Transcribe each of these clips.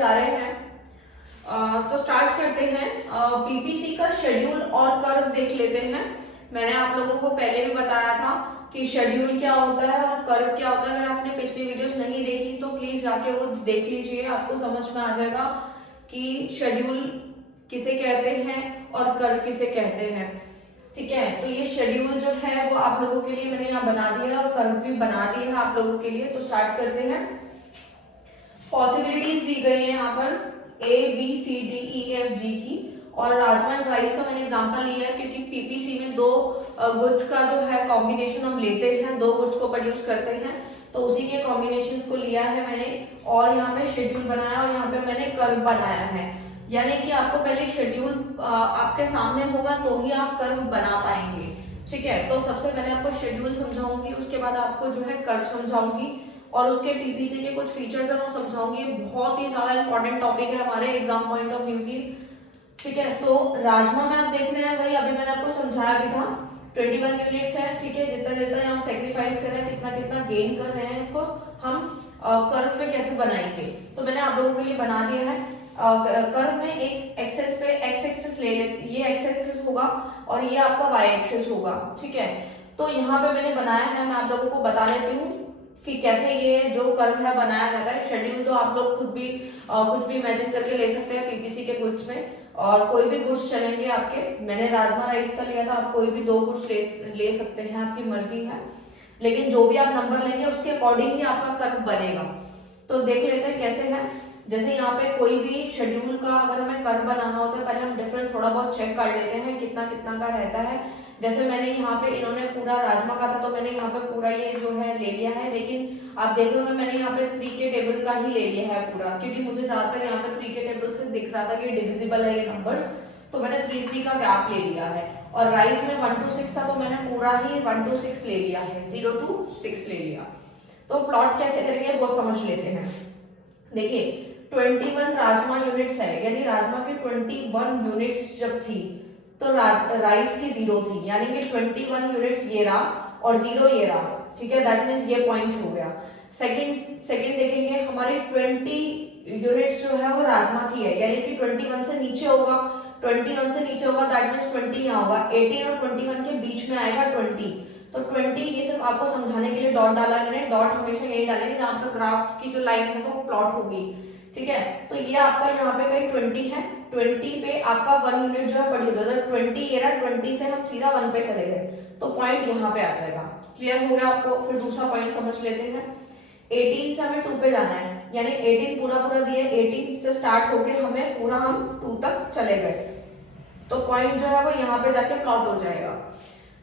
जा रहे हैं। तो स्टार्ट करते हैं। पीपीसी का शेड्यूल और कर्व देख लेते हैं। मैंने आप लोगों को पहले भी बताया था कि शेड्यूल क्या होता है और कर्व क्या होता है। अगर आपने पिछली वीडियोस नहीं देखी तो प्लीज जाके वो देख लीजिए, आपको समझ में आ जाएगा कि शेड्यूल किसे कहते हैं और कर्व किसे कहते हैं। ठीक है, तो ये शेड्यूल जो है वो आप लोगों के लिए मैंने यहाँ बना दिया है और कर्व भी बना दिया है आप लोगों के लिए। तो स्टार्ट करते हैं। पॉसिबिलिटीज दी गई है यहाँ पर ABCDEFG की, और राजमा एंड राइस का मैंने एग्जांपल लिया है क्योंकि पीपीसी में दो गुड्स का जो है कॉम्बिनेशन हम लेते हैं, दो गुड्स को प्रोड्यूस करते हैं, तो उसी के कॉम्बिनेशंस को लिया है मैंने और यहाँ पे शेड्यूल बनाया और यहाँ पे मैंने कर्व बनाया है। यानी कि आपको पहले शेड्यूल आपके सामने होगा तो ही आप कर्व बना पाएंगे। ठीक है, तो सबसे पहले आपको शेड्यूल समझाऊंगी, उसके बाद आपको जो है कर्व समझाऊंगी और उसके पीपीसी के कुछ फीचर्स है वो समझाऊंगी। बहुत ही ज्यादा इंपॉर्टेंट टॉपिक है हमारे एग्जाम पॉइंट ऑफ व्यू की। ठीक है, तो राजमा में आप देख रहे हैं भाई, अभी मैंने आपको समझाया भी था 21 यूनिट्स है। ठीक है, जितना जितना हम सेक्रीफाइस कर रहे हैं कितना कितना गेन कर रहे हैं, इसको हम कर्व पे कैसे बनाएंगे तो मैंने आप लोगों के लिए बना दिया है। कर्व में एक एक्सेस पे एक्स एक्सेस ले लेते, ये एक्स एक्सेस होगा और ये आपका वाई एक्सेस होगा। ठीक है, तो यहाँ पे मैंने बनाया है, मैं आप लोगों को बता देती हूँ कि कैसे ये जो कर्व है बनाया जाता है। शेड्यूल तो आप लोग खुद भी कुछ भी इमेजिन करके ले सकते हैं पीपीसी के गुड्स में, और कोई भी गुड्स चलेंगे आपके। मैंने राजमा राइस का लिया था, आप कोई भी दो गुड्स ले सकते हैं, आपकी मर्जी है, लेकिन जो भी आप नंबर लेंगे उसके अकॉर्डिंग ही आपका कर्व बनेगा। तो देख लेते हैं कैसे है। जैसे यहाँ पे कोई भी शेड्यूल का अगर हमें कर्व बनाना होता है, पहले हम डिफरेंस थोड़ा बहुत चेक कर लेते हैं कितना कितना का रहता है। जैसे मैंने यहाँ पे, इन्होंने पूरा राजमा का था तो मैंने यहाँ पे पूरा ये जो है ले लिया है, लेकिन आप देख रहे होंगे मैंने यहाँ पे 3 के टेबल का ही ले लिया है पूरा, क्योंकि मुझे ज्यादातर यहाँ पे 3 के टेबल से दिख रहा था कि डिविजिबल है ये नंबर्स, तो मैंने 3 का गैप ले लिया है। और राइस में 1 to 6 था तो मैंने पूरा ही 1 to 6 ले लिया है, 0 to 6 ले लिया। तो प्लॉट कैसे करेंगे वो समझ लेते हैं। देखिए 21 राजमा यूनिट्स है, यानी राजमा की 21 यूनिट्स जब थी तो राइस की 0 थी, यानी कि 21 यूनिट्स ये रहा और 0 ये रहा। ठीक है, दैट मींस ये पॉइंट हो गया। सेकंड देखेंगे, हमारी 20 यूनिट्स जो है वो राजमा की है, यानी कि 21 से नीचे होगा, 21 से नीचे होगा दैट मींस 20 यहाँ होगा। 18 और 21 के बीच में आएगा 20, तो 20 ये सिर्फ आपको समझाने के लिए डॉट डाला मैंने। डॉट हमेशा यही डालेंगे जहां पर ग्राफ की जो लाइन है वो प्लॉट होगी। ठीक है, तो ये आपका यहाँ पे कहीं 20 है, 20 पे आपका 1 यूनिट जो है प्रोड्यूस होगा। 20 ये रहा, 20 से हम सीधा 1 पे चले गए तो पॉइंट यहाँ पे आ जाएगा। क्लियर हो गया आपको? फिर दूसरा पॉइंट समझ लेते हैं। 18 से हमें 2 पे जाना है, यानी 18 पूरा दिया, 18 से स्टार्ट होके हमें पूरा हम 2 तक चले गए, तो पॉइंट जो है वो यहाँ पे जाके प्लॉट हो जाएगा।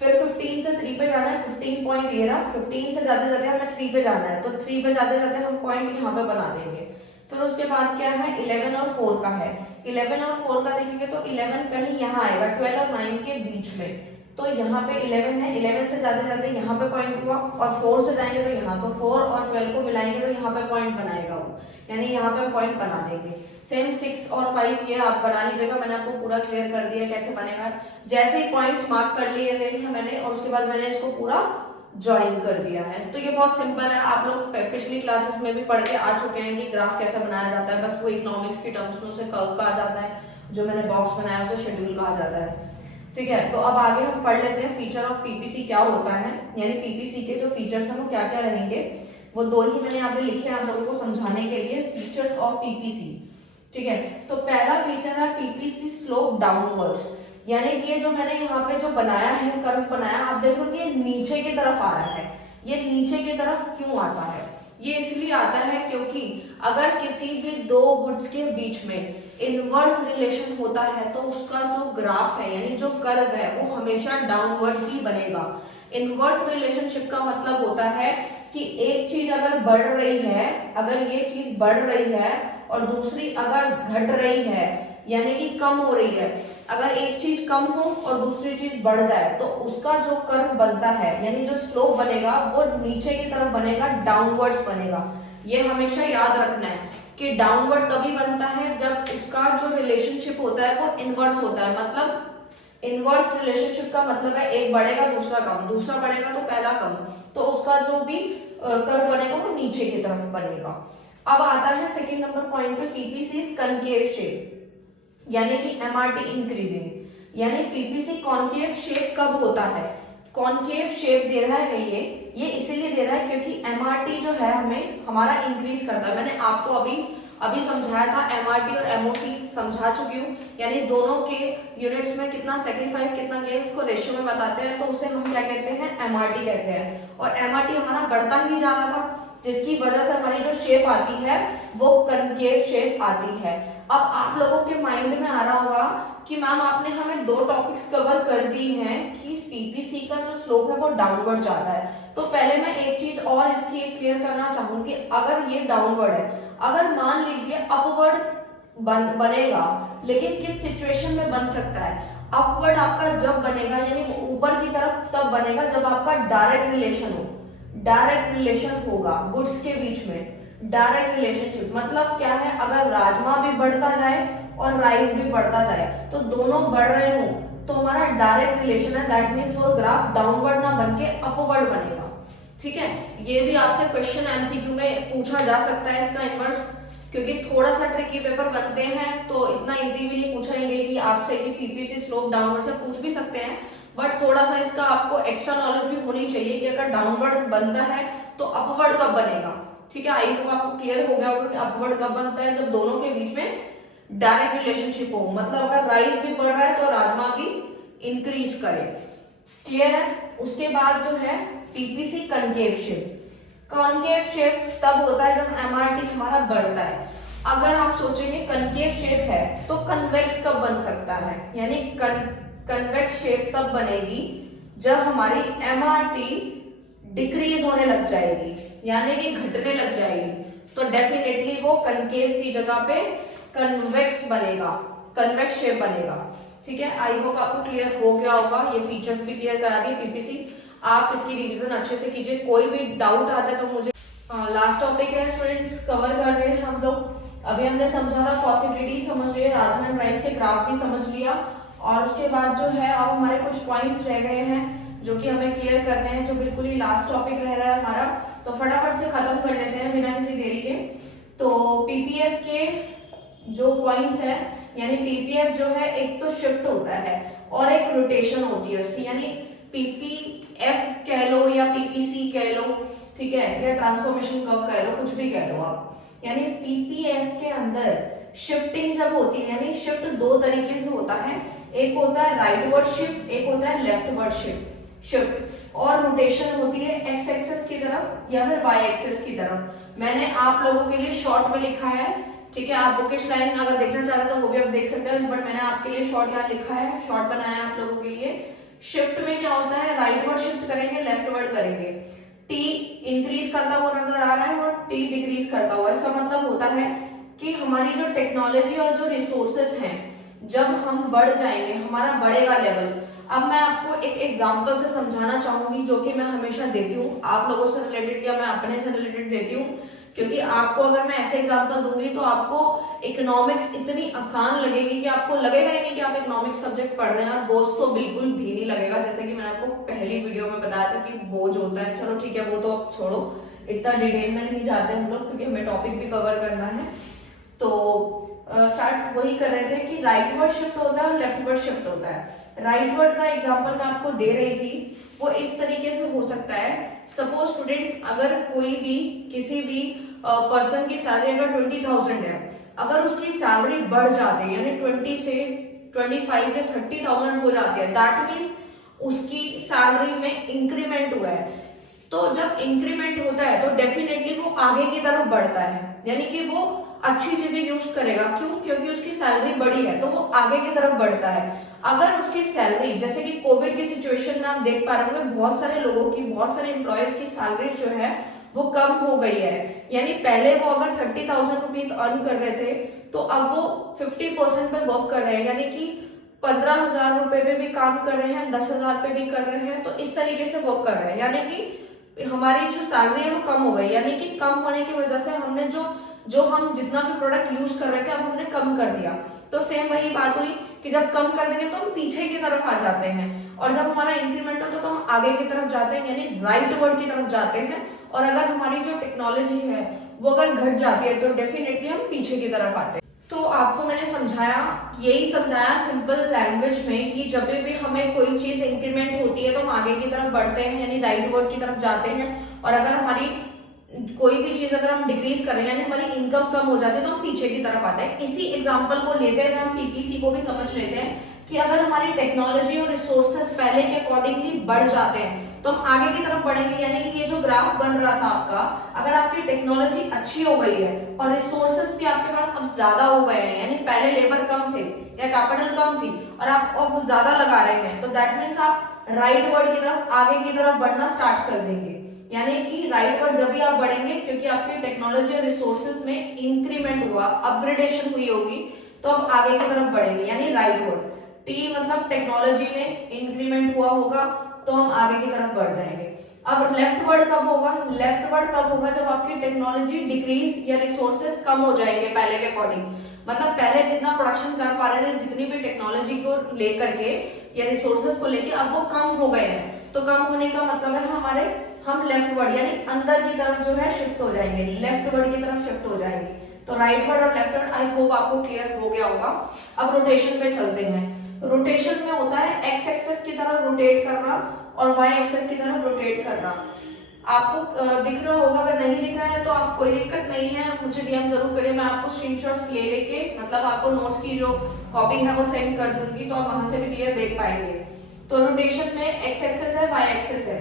फिर 15 से 3 पे जाना है, 15 पॉइंट ये रहा, 15 से जाते जाते हमें 3 पे जाना है, तो 3 पे जाते जाते हम पॉइंट यहाँ पे बना देंगे। फिर उसके बाद क्या है, 11 और 4 का है। 11 और 4 का देखेंगे तो 11 कहीं यहाँ आएगा 12 और 9 के बीच में, तो यहाँ पे 11 है, 11 से जाते जाते यहाँ पे पॉइंट हुआ, और 4 से जाएंगे तो यहाँ, तो 4 और 12 को मिलाएंगे तो यहाँ पे पॉइंट बनाएगा वो, यानी यहाँ पे पॉइंट बना देंगे। सेम 6 और 5 ये आप बना लीजिएगा, मैंने आपको पूरा क्लियर कर दिया कैसे बनेगा। जैसे ही पॉइंट्स मार्क कर लिए हैं मैंने, और उसके बाद मैंने इसको पूरा ज्वाइन कर दिया है। तो ये बहुत सिंपल है, आप लोग पिछली क्लासेस में भी पढ़ के आ चुके हैं कि ग्राफ कैसे बनाया जाता है। बस वो इकोनॉमिक्स की टर्म्स में उसे कर्व कहा जाता है, जो मैंने बॉक्स बनाया उसे शेड्यूल कहा जाता है। ठीक है, तो अब आगे हम पढ़ लेते हैं फीचर ऑफ पीपीसी क्या होता है, यानी पीपीसी के जो फीचर्स हैं वो क्या क्या रहेंगे। वो 2 ही मैंने यहाँ पे लिखे हैं आप लोगों को समझाने के लिए, फीचर्स ऑफ पीपीसी। ठीक है, तो पहला फीचर है पीपीसी स्लोप डाउनवर्ड्स, यानी कि ये जो मैंने यहाँ पे जो बनाया है, कर्व बनाया, आप देखो कि ये नीचे की तरफ आ रहा है। ये नीचे की तरफ क्यों आता है? ये इसलिए आता है क्योंकि अगर किसी भी 2 गुड्स के बीच में इनवर्स रिलेशन होता है तो उसका जो ग्राफ है, यानी जो कर्व है, वो हमेशा डाउनवर्ड ही बनेगा। इनवर्स रिलेशनशिप का मतलब होता है कि एक चीज अगर बढ़ रही है, अगर ये चीज बढ़ रही है और दूसरी अगर घट रही है, यानी कि कम हो रही है, अगर एक चीज कम हो और दूसरी चीज बढ़ जाए तो उसका जो कर्व बनता है, यानी जो स्लोप बनेगा वो नीचे की तरफ बनेगा, डाउनवर्ड्स बनेगा। ये हमेशा याद रखना है कि डाउनवर्ड तभी बनता है जब उसका जो रिलेशनशिप होता है वो इनवर्स होता है। मतलब इनवर्स रिलेशनशिप का मतलब है एक बढ़ेगा दूसरा कम, दूसरा बढ़ेगा तो पहला कम, तो उसका जो भी कर्व बनेगा वो नीचे की तरफ बनेगा। अब आता है सेकंड नंबर पॉइंट पे, पीपीसी इज कनकेव शेप, यानी कि एमआरटी इंक्रीजिंग। यानी पीपीसी कॉनकेव शेप कब होता है? कॉनकेव शेप दे रहा है ये इसीलिए दे रहा है क्योंकि एमआरटी जो है हमें हमारा इंक्रीज करता है। मैंने आपको अभी समझाया था, एमआरटी और एमओसी समझा चुकी हूँ, यानी दोनों के यूनिट्स में कितना सेक्रीफाइस कितना गेन उसको रेशियो में बताते हैं, तो उसे हम क्या कहते हैं? एमआरटी कहते हैं। और एमआरटी हमारा बढ़ता ही जा रहा था, जिसकी वजह से हमारी जो शेप आती है वो कनकेव शेप आती है। अब आप लोगों के माइंड में आ रहा होगा कि मैम आपने हमें दो टॉपिक्स कवर कर दी हैं कि पीपीसी का जो स्लोप है वो डाउनवर्ड जाता है। तो पहले मैं एक चीज और इसकी क्लियर करना चाहूंगी, अगर ये डाउनवर्ड है, अगर मान लीजिए अपवर्ड बनेगा, लेकिन किस सिचुएशन में बन सकता है? अपवर्ड आपका जब बनेगा, यानी ऊपर की तरफ तब बनेगा जब आपका डायरेक्ट रिलेशन हो, डायरेक्ट रिलेशन होगा गुड्स के बीच में। डायरेक्ट रिलेशनशिप मतलब क्या है? अगर राजमा भी बढ़ता जाए और राइस भी बढ़ता जाए तो दोनों बढ़ रहे हो तो हमारा डायरेक्ट रिलेशन है, दैट मींस वो ग्राफ डाउनवर्ड ना बन के अपवर्ड बनेगा। ठीक है, ये भी आपसे क्वेश्चन एमसीक्यू में पूछा जा सकता है इसका इनवर्स, क्योंकि थोड़ा सा ट्रिकी पेपर बनते हैं तो इतना इजी भी नहीं पूछेंगे कि आपसे कि पीपीसी स्लोप डाउनवर्ड से पूछ भी सकते हैं, बट थोड़ा सा इसका आपको एक्स्ट्रा नॉलेज भी होनी चाहिए कि अगर डाउनवर्ड बनता है तो अपवर्ड कब बनेगा। ठीक है, आई होप आपको क्लियर हो गया होगा कि अपवर्ड कब बनता है? जब दोनों के बीच में डायरेक्ट रिलेशनशिप हो, मतलब अगर राइस भी बढ़ रहा है तो राजमा भी इंक्रीज करे। क्लियर है? उसके बाद जो है PPC concave shape. Concave shape तब होता है जब एमआरटी हमारा बढ़ता है। अगर आप सोचेंगे कनकेव शेप है तो कन्वेक्स कब बन सकता है? यानी कन्वेक्स शेप तब बनेगी जब हमारी एमआरटी डिक्रीज होने लग जाएगी, यानी कि घटने लग जाएगी, तो डेफिनेटली वो कनकेव की जगह पे कन्वेक्स बनेगा, कन्वेक्स शेप बनेगा। ठीक है, आई होप आपको क्लियर हो गया होगा, ये फीचर्स भी क्लियर करा दिए पीपीसी। आप इसकी रिवीजन अच्छे से कीजिए, कोई भी डाउट आता है तो मुझे। लास्ट टॉपिक है स्टूडेंट्स, कवर कर रहे हैं हम लोग। अभी हमने समझा था पॉसिबिलिटी समझ लिए, राजमा एंड राइस के ग्राफ भी समझ लिया, और उसके बाद जो है अब हमारे कुछ पॉइंट्स रह गए हैं जो कि हमें क्लियर करने हैं, जो बिल्कुल ही लास्ट टॉपिक रह रहा है हमारा, तो फटाफट से खत्म कर लेते हैं बिना किसी देरी के। तो पीपीएफ के जो पॉइंट्स है, यानी पीपीएफ जो है एक तो शिफ्ट होता है और एक रोटेशन होती है उसकी, यानी पीपीएफ कह लो या पीपीसी कह लो, ठीक है, या ट्रांसफॉर्मेशन कर्व कह लो, कुछ भी कह लो आप। यानी पीपीएफ के अंदर शिफ्टिंग जब होती है, यानी शिफ्ट दो तरीके से होता है, एक होता है राइटवर्ड शिफ्ट, एक होता है लेफ्टवर्ड शिफ्ट, और रोटेशन होती है एक्स एक्सिस की तरफ या फिर वाई एक्सिस की तरफ। मैंने आप लोगों के लिए शॉर्ट में लिखा है, ठीक है, आप बुकिश लाइन अगर देखना चाहते हैं तो वो भी आप देख सकते हैं, बट मैंने आपके लिए शॉर्ट यहाँ लिखा है, शॉर्ट बनाया आप लोगों के लिए। शिफ्ट में क्या होता है? राइटवर्ड शिफ्ट करेंगे, लेफ्टवर्ड करेंगे, टी इंक्रीज करता हुआ नजर आ रहा है और टी डिक्रीज करता हुआ। इसका मतलब होता है कि हमारी जो टेक्नोलॉजी और जो रिसोर्सेज हैं, जब हम बढ़ जाएंगे हमारा बढ़ेगा लेवल। अब मैं आपको एक एग्जांपल से समझाना चाहूंगी जो कि मैं हमेशा देती हूँ आप लोगों से रिलेटेड या मैं अपने से रिलेटेड देती हूँ, क्योंकि आपको अगर मैं ऐसे एग्जांपल दूंगी तो आपको इकोनॉमिक्स इतनी आसान लगेगी कि आपको लगेगा ही नहीं कि आप इकोनॉमिक्स सब्जेक्ट पढ़ रहे हैं, और बोझ तो बिल्कुल भी नहीं लगेगा। जैसे कि मैंने आपको पहली वीडियो में बताया था कि बोझ होता है, चलो ठीक है वो तो आप छोड़ो, इतना डिटेल में नहीं जाते हम लोग क्योंकि हमें टॉपिक भी कवर करना है। तो स्टार्ट वही कर रहे थे कि राइटवर्ड शिफ्ट होता है और लेफ्टवर्ड शिफ्ट होता है। राइटवर्ड का एग्जांपल मैं आपको दे रही थी, वो इस तरीके से हो सकता है, सपोज स्टूडेंट्स अगर कोई भी किसी भी पर्सन की सैलरी अगर 20,000 है, अगर उसकी सैलरी बढ़ जाती है यानी 20 से 25 या 30,000 हो जाती है, दैट मीन्स उसकी सैलरी में इंक्रीमेंट हुआ है। तो जब इंक्रीमेंट होता है तो डेफिनेटली वो आगे की तरफ बढ़ता है, यानी कि वो अच्छी चीजें यूज करेगा। क्यों? क्योंकि उसकी सैलरी बढ़ी है तो वो आगे की तरफ बढ़ता है। अगर उसकी सैलरी, जैसे कि कोविड की सिचुएशन में आप देख पा रहे होंगे, बहुत सारे लोगों की, बहुत सारे एम्प्लॉयज की सैलरी जो है वो कम हो गई है, यानी पहले वो अगर 30,000 रुपीज अर्न कर रहे थे तो अब वो 50% पे वर्क कर रहे हैं, यानी कि 15,000 रुपए पे भी काम कर रहे हैं, 10,000 पे भी कर रहे हैं, तो इस तरीके से वर्क कर रहे हैं, यानी कि हमारी जो सैलरी है वो कम हो गई, यानी कि कम होने की वजह से हमने जो हम जितना भी प्रोडक्ट यूज कर रहे थे अब हमने कम कर दिया। तो सेम वही बात हुई कि जब कम कर देंगे तो हम पीछे की तरफ आ जाते हैं, और जब हमारा इंक्रीमेंट होता है तो हम आगे की तरफ जाते हैं, यानी राइट वर्ड की तरफ जाते हैं। और अगर हमारी जो टेक्नोलॉजी है वो अगर घट जाती है तो डेफिनेटली हम पीछे की तरफ आते हैं। तो आपको मैंने यही समझाया सिंपल लैंग्वेज में कि जब भी हमें कोई चीज इंक्रीमेंट होती है तो हम आगे की तरफ बढ़ते हैं, यानी राइट वर्ड की तरफ जाते हैं। और अगर हमारी कोई भी चीज अगर हम डिक्रीज कर रहे हैं यानी हमारी इनकम कम हो जाती है तो हम पीछे की तरफ आते हैं। इसी एग्जांपल को लेते हुए हम पीपीसी को भी समझ लेते हैं कि अगर हमारी टेक्नोलॉजी और रिसोर्सेस पहले के अकॉर्डिंगली बढ़ जाते हैं तो हम आगे की तरफ बढ़ेंगे। यानी कि ये जो ग्राफ बन रहा था आपका, अगर आपकी टेक्नोलॉजी अच्छी हो गई है और रिसोर्सेस भी आपके पास अब ज्यादा हो गए हैं, यानी पहले लेबर कम थे या कैपिटल कम थी और आप अब ज्यादा लगा रहे हैं, तो दैट मीन्स आप राइट वर्ड की तरफ आगे की तरफ बढ़ना स्टार्ट कर देंगे। यानी कि राइट वर्ड जब भी आप बढ़ेंगे क्योंकि आपकी टेक्नोलॉजी और रिसोर्सेज में इंक्रीमेंट हुआ, अपग्रेडेशन हुई होगी, तो आप आगे की तरफ बढ़ेंगे, यानी राइट वर्ड। टी मतलब टेक्नोलॉजी में इंक्रीमेंट हुआ होगा तो हम आगे की तरफ बढ़ जाएंगे। अब लेफ्ट वर्ड कब होगा? लेफ्ट वर्ड तब होगा जब आपकी टेक्नोलॉजी डिक्रीज या रिसोर्सेज कम हो जाएंगे पहले के अकॉर्डिंग। मतलब पहले जितना प्रोडक्शन कर पा रहे थे, जितनी भी टेक्नोलॉजी को लेकर के या रिसोर्सेज को लेके, अब वो कम हो गए हैं। तो कम होने का मतलब है हम लेफ्ट वर्ड यानी अंदर की तरफ जो है शिफ्ट हो जाएंगे, लेफ्ट वर्ड की तरफ शिफ्ट हो जाएंगे। तो राइट वर्ड और लेफ्ट वर्ड आई होप आपको क्लियर हो गया होगा। अब रोटेशन पे चलते हैं। रोटेशन में होता है एक्स एक्सेस की तरफ रोटेट करना और वाई एक्सेस की तरफ रोटेट करना। आपको दिख रहा होगा, अगर नहीं दिख रहा है तो आप कोई दिक्कत नहीं है, मुझे डीएम जरूर करिए, मैं आपको स्क्रीनशॉट्स ले लेके मतलब आपको नोट्स की जो कॉपी है वो सेंड कर दूंगी, तो आप वहां से भी क्लियर देख पाएंगे। तो रोटेशन में एक्स एक्सेस है, वाई एक्सेस है।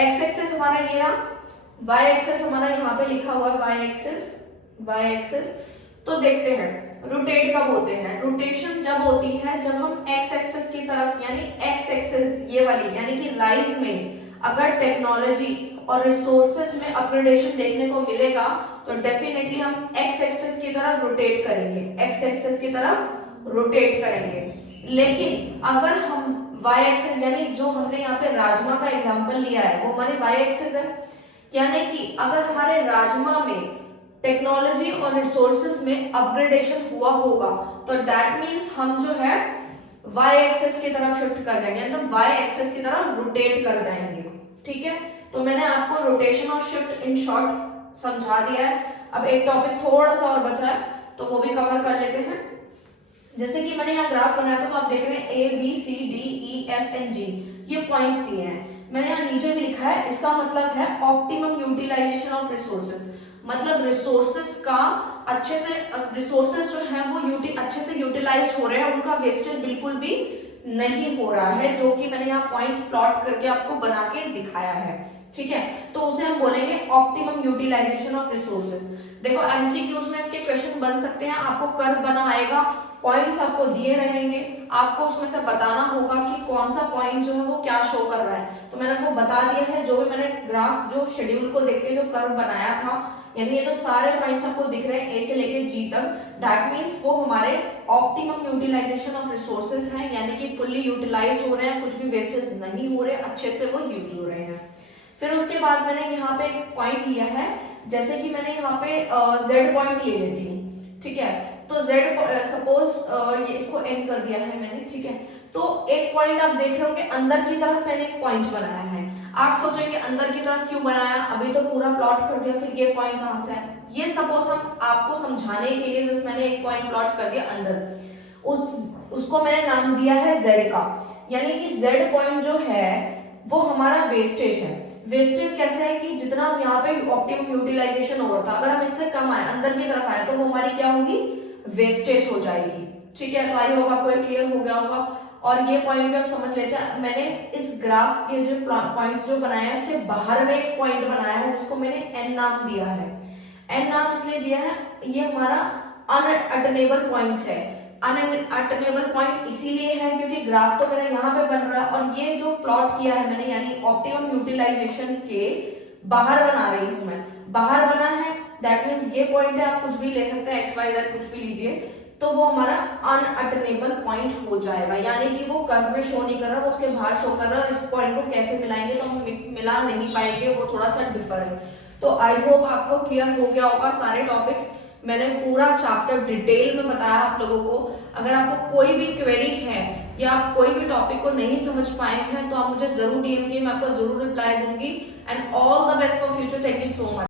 एक्स एक्सेस हमारा ये रहा, वाई एक्सेस हमारा यहाँ पे लिखा हुआ है वाई एक्सेस। तो देखते हैं रोटेट कब होते हैं। रोटेशन जब होती है जब हम एक्स एक्सेस की तरफ यानी एक्स एक्सेस ये वाली यानी कि राइज में अगर टेक्नोलॉजी और रिसोर्सेज में अपग्रेडेशन देखने को मिलेगा तो डेफिनेटली हम एक्स एक्सेस की तरफ रोटेट करेंगे, एक्स एक्सेस की तरफ रोटेट करेंगे। लेकिन अगर हम वाई एक्सेस यानी जो हमने यहाँ पे राजमा का एग्जांपल लिया है वो हमारी वाई एक्सेस है, यानी कि अगर हमारे राजमा में टेक्नोलॉजी और रिसोर्सेज में अपग्रेडेशन हुआ होगा तो दैट मींस हम जो है वाई एक्सेस की तरफ शिफ्ट कर जाएंगे, तो वाई एक्सेस की तरफ रोटेट कर जाएंगे। ठीक है, तो मैंने आपको रोटेशन और शिफ्ट इन शॉर्ट समझा दिया है। अब एक टॉपिक थोड़ा सा और बचा है तो वो भी कवर कर लेते हैं। जैसे कि मैंने यहाँ ग्राफ बनाया था तो आप देख रहे हैं A B C D E F and G, ये पॉइंट्स दिए हैं। मैंने यहाँ नीचे भी लिखा है, इसका मतलब है ऑप्टिमम यूटिलाइजेशन ऑफ रिसोर्सेज। मतलब रिसोर्सेज का अच्छे से रिसोर्सेज जो है वो अच्छे से यूटिलाइज हो रहे हैं, उनका वेस्टेज बिल्कुल भी नहीं हो रहा है, जो कि मैंने यहाँ पॉइंट्स प्लॉट करके आपको बना के दिखाया है। ठीक है, तो उसे हम बोलेंगे ऑप्टिमम यूटिलाइजेशन ऑफ रिसोर्सेज। देखो एमसीक्यूज में इसके क्वेश्चन बन सकते हैं, आपको कर्व बना आएगा, पॉइंट्स आपको दिए रहेंगे, आपको उसमें से बताना होगा कि कौन सा पॉइंट जो है वो क्या शो कर रहा है। तो मैंने आपको बता दिया है, जो भी मैंने ग्राफ जो शेड्यूल को देख के जो कर्व बनाया था, यानी ये जो सारे पॉइंट्स आपको दिख रहे हैं ए से लेके जी तक, दैट मींस वो हमारे ऑप्टिमम यूटिलाइजेशन ऑफ रिसोर्सेज हैं, यानी कि फुल्ली यूटिलाइज हो रहे हैं, कुछ भी वेस्टेज नहीं हो रहे, अच्छे से वो यूज हो रहे हैं। फिर उसके बाद मैंने यहाँ पे एक पॉइंट लिया है, जैसे कि मैंने यहाँ पे z पॉइंट ले लेती हूँ। ठीक है, तो z सपोज ये इसको एंड कर दिया है मैंने। ठीक है, तो एक पॉइंट आप देख रहे हो कि अंदर की तरफ मैंने एक पॉइंट बनाया है। आप सोचेंगे अंदर की तरफ क्यों बनाया, अभी तो पूरा प्लॉट कर दिया, फिर ये पॉइंट कहाँ से है? ये सपोज हम आपको समझाने के लिए जैसे मैंने एक पॉइंट प्लॉट कर दिया अंदर, उसको मैंने नाम दिया है z का, यानी कि z पॉइंट जो है वो हमारा वेस्टेज है। वेस्टेज कैसे है कि जितना यहाँ पे ऑप्टिमम यूटिलाइजेशन हो रहा था, अगर हम इससे कम आए, अंदर की तरफ आए, तो वो हमारी क्या होगी? वेस्टेज हो जाएगी। ठीक है, तो आई होप आपको क्लियर हो गया होगा। और ये पॉइंट भी आप समझ लेते हैं, मैंने इस ग्राफ के जो पॉइंट्स जो बनाया है उसके बाहर में एक पॉइंट बनाया है जिसको मैंने एन नाम दिया है। एन नाम इसलिए दिया है, ये हमारा अनअटेनेबल पॉइंट्स है। अनअटेनेबल पॉइंट इसीलिए है क्योंकि ग्राफ तो मेरा यहाँ पे बन रहा है और ये जो प्लॉट किया है मैंने, यानी ऑप्टिमम यूटिलाइजेशन के बाहर बना रही हूं मैं, बाहर बना है, दैट मीन्स ये पॉइंट है, आप कुछ भी ले सकते हैं, एक्स वाई जेड कुछ भी लीजिए, तो वो हमारा अनअटेनेबल पॉइंट हो जाएगा, यानी कि वो कर्व में शो नहीं कर रहा, वो उसके बाहर शो कर रहा है। और इस पॉइंट को कैसे मिलाएंगे तो हम मिला नहीं पाएंगे, वो थोड़ा सा डिफर है। तो आई होप आपको क्लियर हो गया होगा सारे टॉपिक्स, मैंने पूरा चैप्टर डिटेल में बताया आप लोगों को। अगर आपको कोई भी क्वेरी है या आप कोई भी टॉपिक को नहीं समझ पाए हैं तो आप मुझे जरूर डीएम कीजिए, मैं आपको जरूर रिप्लाई दूंगी। And all the best for future, thank you so much.